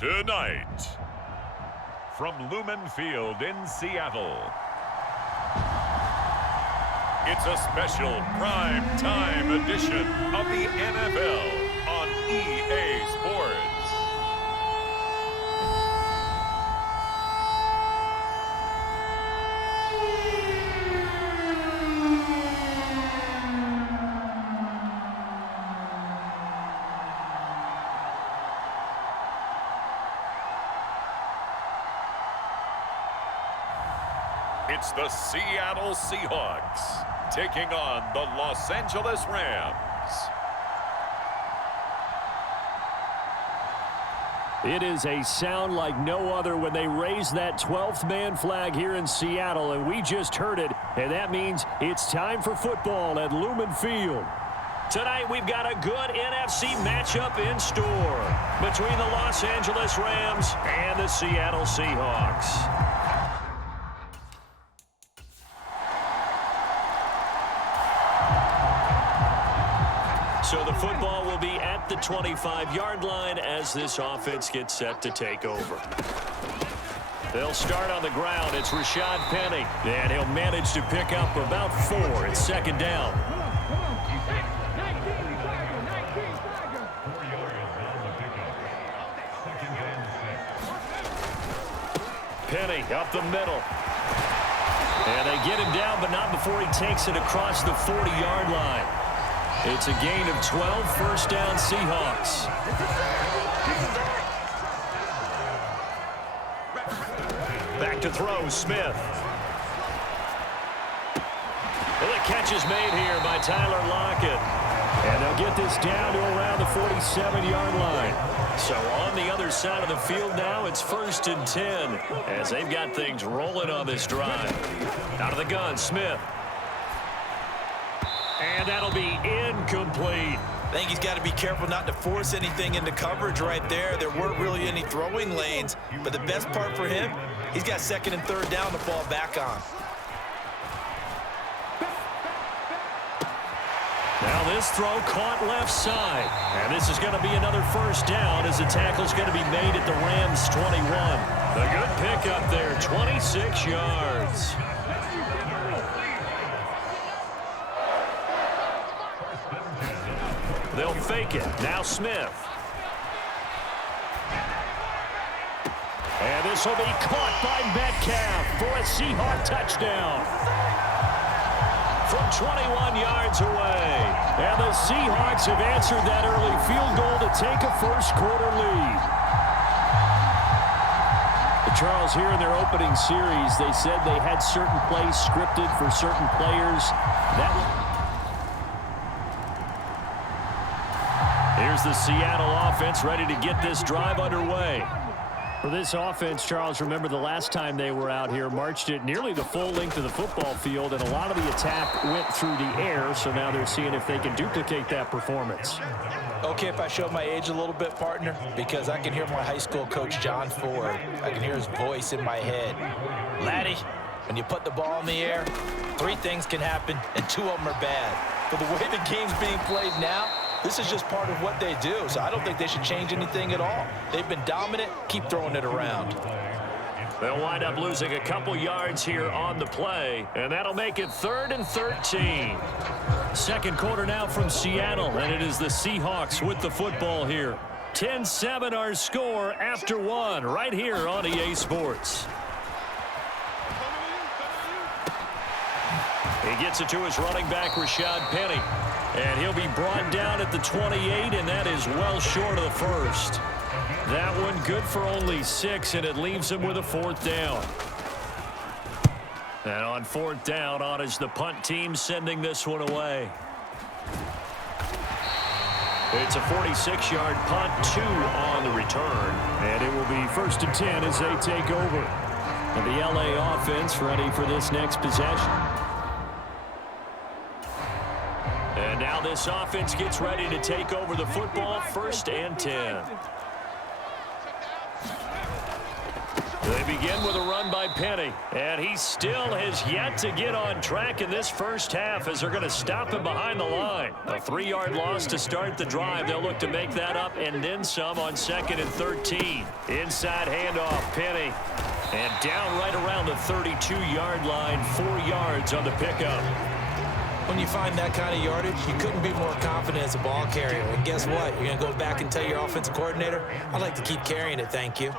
Tonight, from Lumen Field in Seattle, it's a special prime time edition of the NFL on EA Sports. It's the Seattle Seahawks taking on the Los Angeles Rams. It is a sound like no other when they raise that 12th man flag here in Seattle, and we just heard it, and that means it's time for football at Lumen Field. Tonight we've got a good NFC matchup in store between the Los Angeles Rams and the Seattle Seahawks. So the football will be at the 25-yard line as this offense gets set to take over. They'll start on the ground. It's Rashad Penny, and he'll manage to pick up about 4. It's second down. Penny up the middle. And they get him down, but not before he takes it across the 40-yard line. It's a gain of 12, first down Seahawks. Back to throw, Smith. And the catch is made here by Tyler Lockett. And they'll get this down to around the 47-yard line. So on the other side of the field now, it's 1st and 10 as they've got things rolling on this drive. Out of the gun, Smith. And that'll be incomplete. I think he's got to be careful not to force anything into coverage right there. There weren't really any throwing lanes, but the best part for him, he's got 2nd and 3rd down to fall back on. Now this throw caught left side. And this is going to be another first down as the tackle's going to be made at the Rams' 21. A good pickup there, 26 yards. They'll fake it. Now Smith. And this will be caught by Metcalf for a Seahawk touchdown. From 21 yards away. And the Seahawks have answered that early field goal to take a first-quarter lead. Charles, here in their opening series, they said they had certain plays scripted for certain players. Here's the Seattle offense ready to get this drive underway. For this offense, Charles, remember the last time they were out here, marched it nearly the full length of the football field, and a lot of the attack went through the air, so now they're seeing if they can duplicate that performance. Okay, if I show my age a little bit, partner, because I can hear my high school coach, John Ford. I can hear his voice in my head. Laddie, when you put the ball in the air, 3 things can happen, and 2 of them are bad. But the way the game's being played now, this is just part of what they do, so I don't think they should change anything at all. They've been dominant. Keep throwing it around. They'll wind up losing a couple yards here on the play, and that'll make it 3rd and 13. Second quarter now from Seattle, and it is the Seahawks with the football here. 10-7 our score after 1 right here on EA Sports. He gets it to his running back, Rashad Penny. And he'll be brought down at the 28, and that is well short of the first. That one good for only 6, and it leaves him with a 4th down. And on 4th down, on is the punt team sending this one away. It's a 46-yard punt, 2 on the return. And it will be 1st and 10 as they take over. And the LA offense ready for this next possession. And now this offense gets ready to take over the football, 1st and 10. They begin with a run by Penny, and he still has yet to get on track in this first half as they're going to stop him behind the line. A 3-yard loss to start the drive. They'll look to make that up and then some on 2nd and 13. Inside handoff, Penny, and down right around the 32-yard line, 4 yards on the pickup. When you find that kind of yardage, you couldn't be more confident as a ball carrier. And guess what? You're going to go back and tell your offensive coordinator, I'd like to keep carrying it, thank you.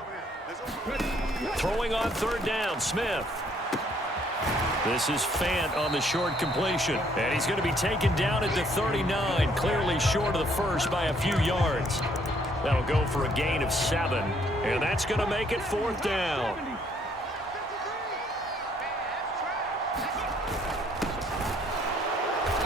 Throwing on 3rd down, Smith. This is Fant on the short completion. And he's going to be taken down at the 39, clearly short of the first by a few yards. That'll go for a gain of 7. And that's going to make it 4th down.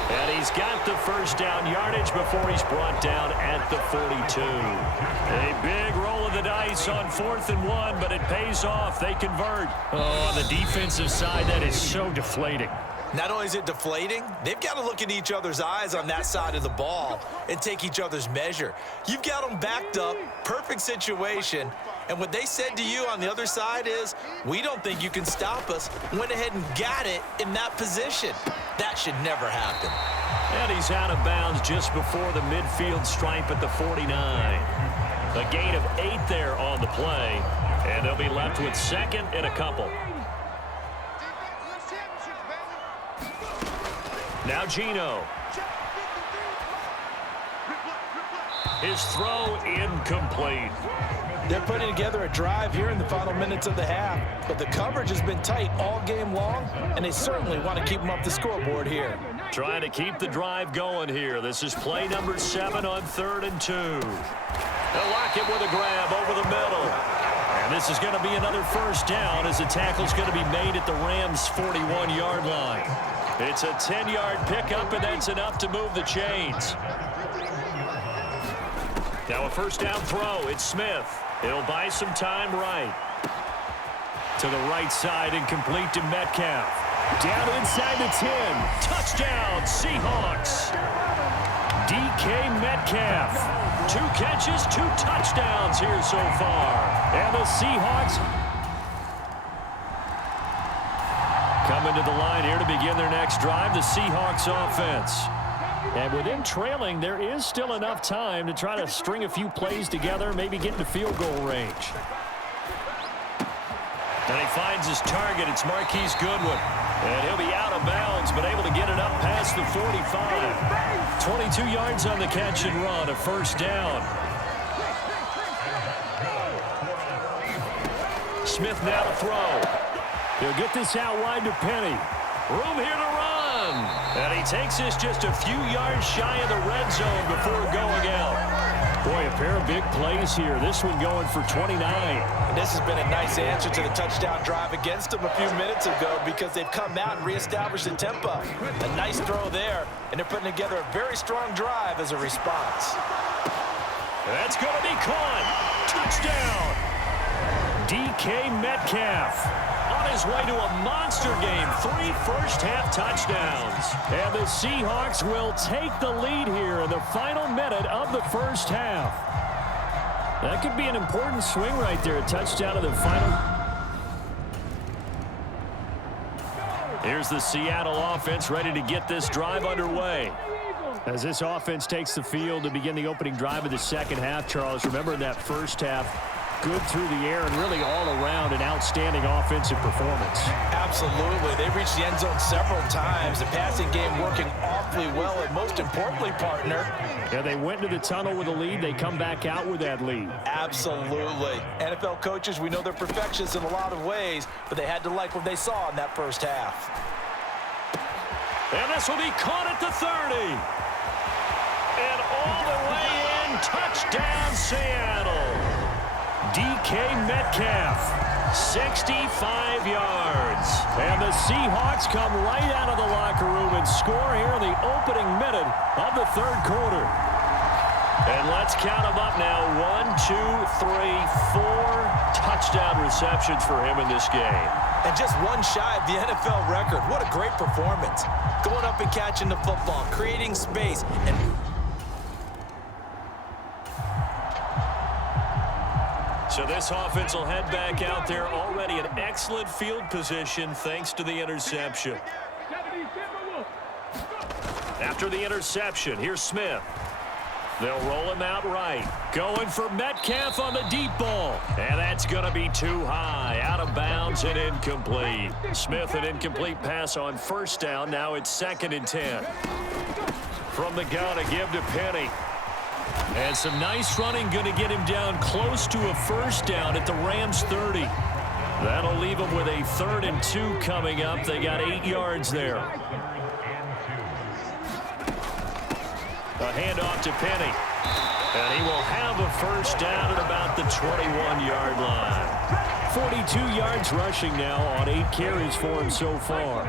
And he's got the first down yardage before he's brought down at the 42. A big roll of the dice on 4th and 1, but it pays off. They convert. Oh, on the defensive side, that is so deflating. Not only is it deflating, they've got to look in each other's eyes on that side of the ball and take each other's measure. You've got them backed up, perfect situation, and what they said to you on the other side is, we don't think you can stop us. Went ahead and got it in that position. That should never happen. And he's out of bounds just before the midfield stripe at the 49. A gain of 8 there on the play, and they'll be left with 2nd and a couple. Now Gino. His throw incomplete. They're putting together a drive here in the final minutes of the half, but the coverage has been tight all game long, and they certainly want to keep them up the scoreboard here. Trying to keep the drive going here. This is play number 7 on 3rd and 2. They'll lock it with a grab over the middle. And this is going to be another first down as the tackle's going to be made at the Rams' 41-yard line. It's a 10-yard pickup, and that's enough to move the chains. Now a first down throw. It's Smith. He'll buy some time right. To the right side and complete to Metcalf. Down inside the 10. Touchdown, Seahawks. DK Metcalf. 2 catches, 2 touchdowns here so far. And the Seahawks coming to the line here to begin their next drive, the Seahawks offense. And with them trailing, there is still enough time to try to string a few plays together, maybe get into field goal range. And he finds his target. It's Marquise Goodwin. And he'll be out of bounds, but able to get it up past the 45. 22 yards on the catch and run, a first down. Smith now to throw. He'll get this out wide to Penny. Room here to run. And he takes this just a few yards shy of the red zone before going out. Boy, a pair of big plays here. This one going for 29. And this has been a nice answer to the touchdown drive against them a few minutes ago because they've come out and reestablished the tempo. A nice throw there, and they're putting together a very strong drive as a response. That's going to be caught. Touchdown. DK Metcalf. On his way to a monster game, 3 first-half touchdowns. And the Seahawks will take the lead here in the final minute of the first half. That could be an important swing right there, a touchdown of the final. Here's the Seattle offense ready to get this drive underway. As this offense takes the field to begin the opening drive of the second half, Charles, remember in that first half, good through the air and really all around an outstanding offensive performance. Absolutely. They've reached the end zone several times. The passing game working awfully well, and most importantly, partner. Yeah, they went into the tunnel with a lead. They come back out with that lead. Absolutely. NFL coaches, we know they're perfectionists in a lot of ways, but they had to like what they saw in that first half. And this will be caught at the 30. And all the way in, touchdown Seattle. DK Metcalf. 65 yards. And the Seahawks come right out of the locker room and score here in the opening minute of the third quarter. And let's count them up now. 1, 2, 3, 4 touchdown receptions for him in this game. And just one shy of the NFL record. What a great performance. Going up and catching the football, creating space, and so this offense will head back out there, already in excellent field position thanks to the interception. After the interception, here's Smith. They'll roll him out right. Going for Metcalf on the deep ball. And that's going to be too high. Out of bounds and incomplete. Smith, an incomplete pass on first down. Now it's 2nd and 10. From the gun, a give to Penny. And some nice running, going to get him down close to a first down at the Rams 30. That'll leave him with a 3rd and 2 coming up. They got 8 yards there. A handoff to Penny. And he will have a first down at about the 21-yard line. 42 yards rushing now on 8 carries for him so far.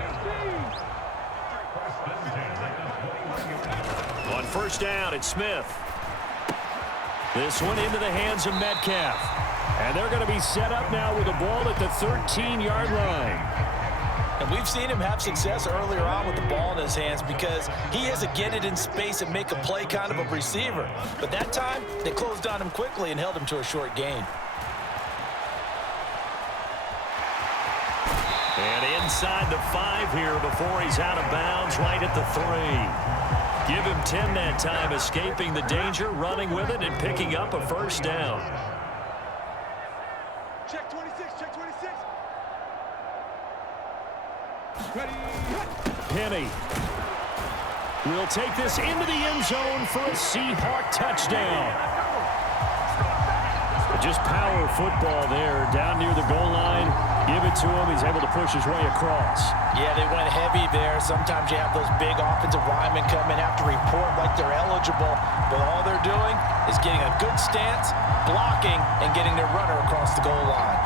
On first down, it's Smith. This one into the hands of Metcalf. And they're going to be set up now with the ball at the 13-yard line. And we've seen him have success earlier on with the ball in his hands because he is a get it in space and make a play kind of a receiver. But that time, they closed on him quickly and held him to a short gain. And inside the 5 here before he's out of bounds, right at the 3. Give him 10 that time, escaping the danger, running with it, and picking up a first down. Check 26, check 26. Penny will take this into the end zone for a Seahawk touchdown. Just power football there, down near the goal line. Give it to him. He's able to push his way across. Yeah, they went heavy there. Sometimes you have those big offensive linemen come in, have to report like they're eligible, but all they're doing is getting a good stance, blocking, and getting their runner across the goal line.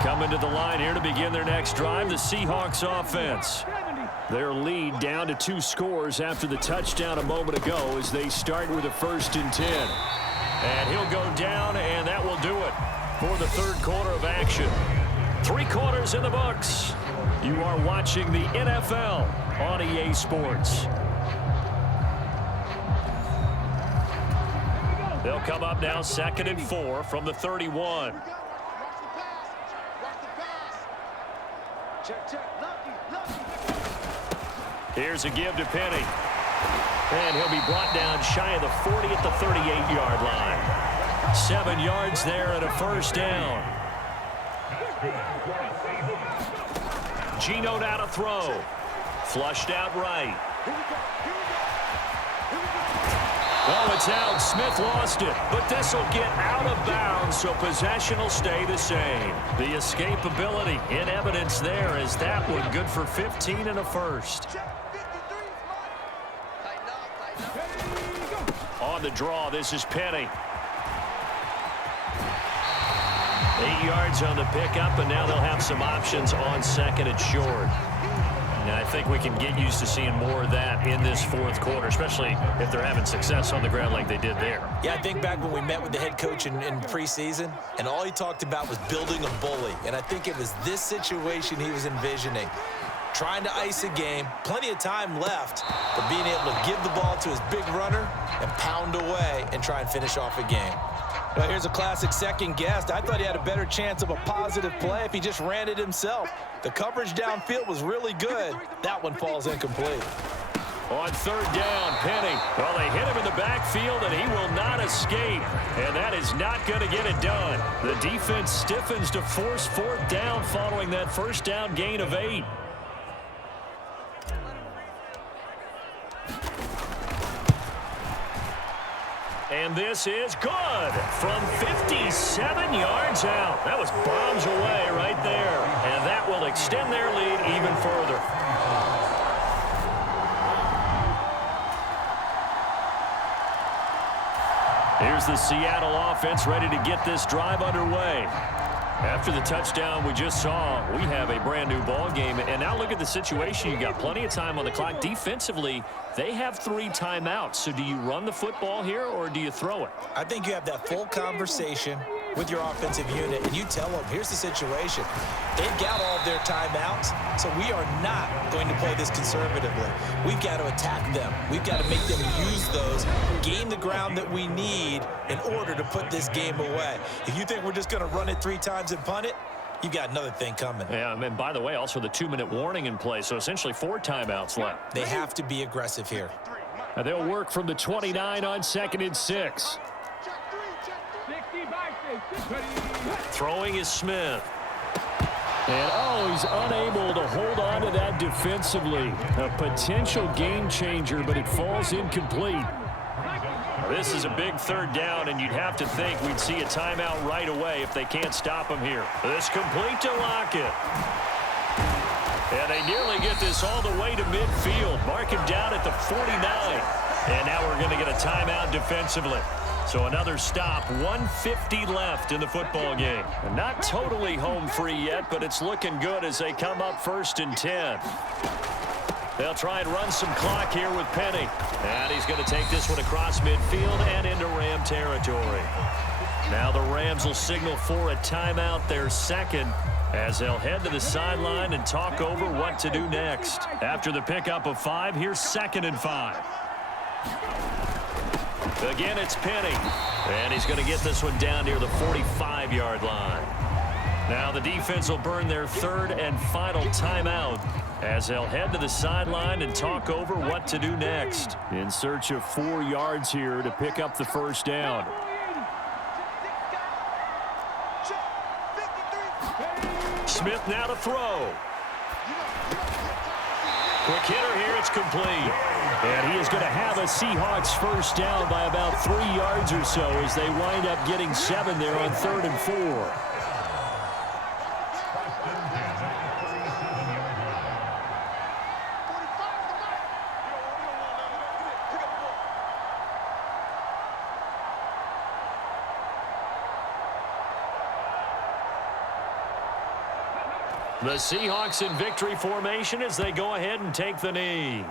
Coming to the line here to begin their next drive, the Seahawks offense. Their lead down to 2 scores after the touchdown a moment ago as they start with a 1st and 10. And he'll go down, and that will do it for the third quarter of action. 3 quarters in the books. You are watching the NFL on EA Sports. They'll come up now 2nd and 4 from the 31. Here's a give to Penny. And he'll be brought down shy of the 40 at the 38-yard line. 7 yards there and a first down. Geno now to throw. Flushed out right. Oh, it's out. Smith lost it. But this will get out of bounds, so possession will stay the same. The escapability in evidence there is that one good for 15 and a first. On the draw, this is Penny. 8 yards on the pickup, and now they'll have some options on 2nd and short. And I think we can get used to seeing more of that in this fourth quarter, especially if they're having success on the ground like they did there. Yeah, I think back when we met with the head coach in preseason, and all he talked about was building a bully. And I think it was this situation he was envisioning. Trying to ice a game, plenty of time left, but being able to give the ball to his big runner and pound away and try and finish off a game. Well, here's a classic second guess. I thought he had a better chance of a positive play if he just ran it himself. The coverage downfield was really good. That one falls incomplete. On 3rd down, Penny. Well, they hit him in the backfield, and he will not escape. And that is not going to get it done. The defense stiffens to force 4th down following that first down gain of 8. And this is good from 57 yards out. That was bombs away right there. And that will extend their lead even further. Here's the Seattle offense ready to get this drive underway. After the touchdown we just saw, we have a brand new ball game. And now look at the situation. You got plenty of time on the clock. Defensively, they have 3 timeouts. So do you run the football here or do you throw it? I think you have that full conversation with your offensive unit, and you tell them, here's the situation. They've got all of their timeouts, so we are not going to play this conservatively. We've got to attack them. We've got to make them use those, gain the ground that we need in order to put this game away. If you think we're just going to run it 3 times and punt it, you've got another thing coming. Yeah, and by the way, also the 2-minute warning in play, so essentially 4 timeouts left. They have to be aggressive here. And they'll work from the 29 on 2nd and 6. Throwing is Smith. And, he's unable to hold on to that defensively. A potential game changer, but it falls incomplete. This is a big 3rd down, and you'd have to think we'd see a timeout right away if they can't stop him here. This complete to Lockett. And they nearly get this all the way to midfield. Mark him down at the 49. And now we're going to get a timeout defensively. So another stop, 1:50 left in the football game. And not totally home free yet, but it's looking good as they come up 1st and 10. They'll try and run some clock here with Penny. And he's going to take this one across midfield and into Ram territory. Now the Rams will signal for a timeout, their 2nd, as they'll head to the sideline and talk over what to do next. After the pickup of 5, here's 2nd and 5. Again, it's Penny. And he's going to get this one down near the 45-yard line. Now the defense will burn their 3rd and final timeout as they'll head to the sideline and talk over what to do next. In search of 4 yards here to pick up the 1st down. Smith now to throw. Quick hitter here, it's complete. And he is going to have a Seahawks 1st down by about 3 yards or so as they wind up getting 7 there on 3rd and 4. The Seahawks in victory formation as they go ahead and take the knee.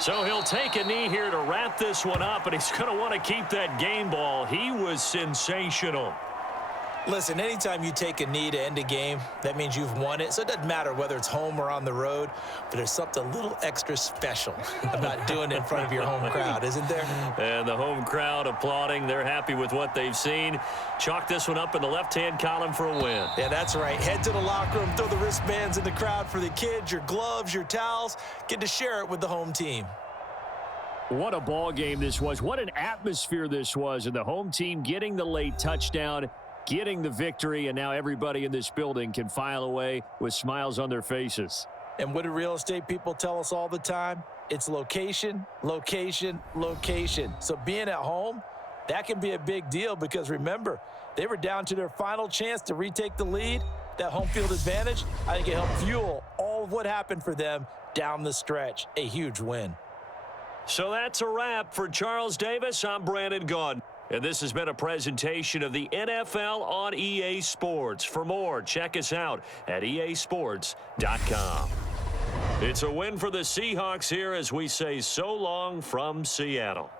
So he'll take a knee here to wrap this one up, and he's going to want to keep that game ball. He was sensational. Listen, anytime you take a knee to end a game, that means you've won it. So it doesn't matter whether it's home or on the road, but there's something a little extra special about doing it in front of your home crowd, isn't there? And the home crowd applauding. They're happy with what they've seen. Chalk this one up in the left-hand column for a win. Yeah, that's right. Head to the locker room, throw the wristbands in the crowd for the kids, your gloves, your towels. Get to share it with the home team. What a ball game this was. What an atmosphere this was. And the home team getting the late touchdown, getting the victory, and now everybody in this building can file away with smiles on their faces. And what do real estate people tell us all the time? It's location, location, location. So being at home, that can be a big deal because remember, they were down to their final chance to retake the lead. That home field advantage, I think it helped fuel all of what happened for them down the stretch. A huge win. So that's a wrap for Charles Davis. I'm Brandon Gaudin. And this has been a presentation of the NFL on EA Sports. For more, check us out at easports.com. It's a win for the Seahawks here as we say so long from Seattle.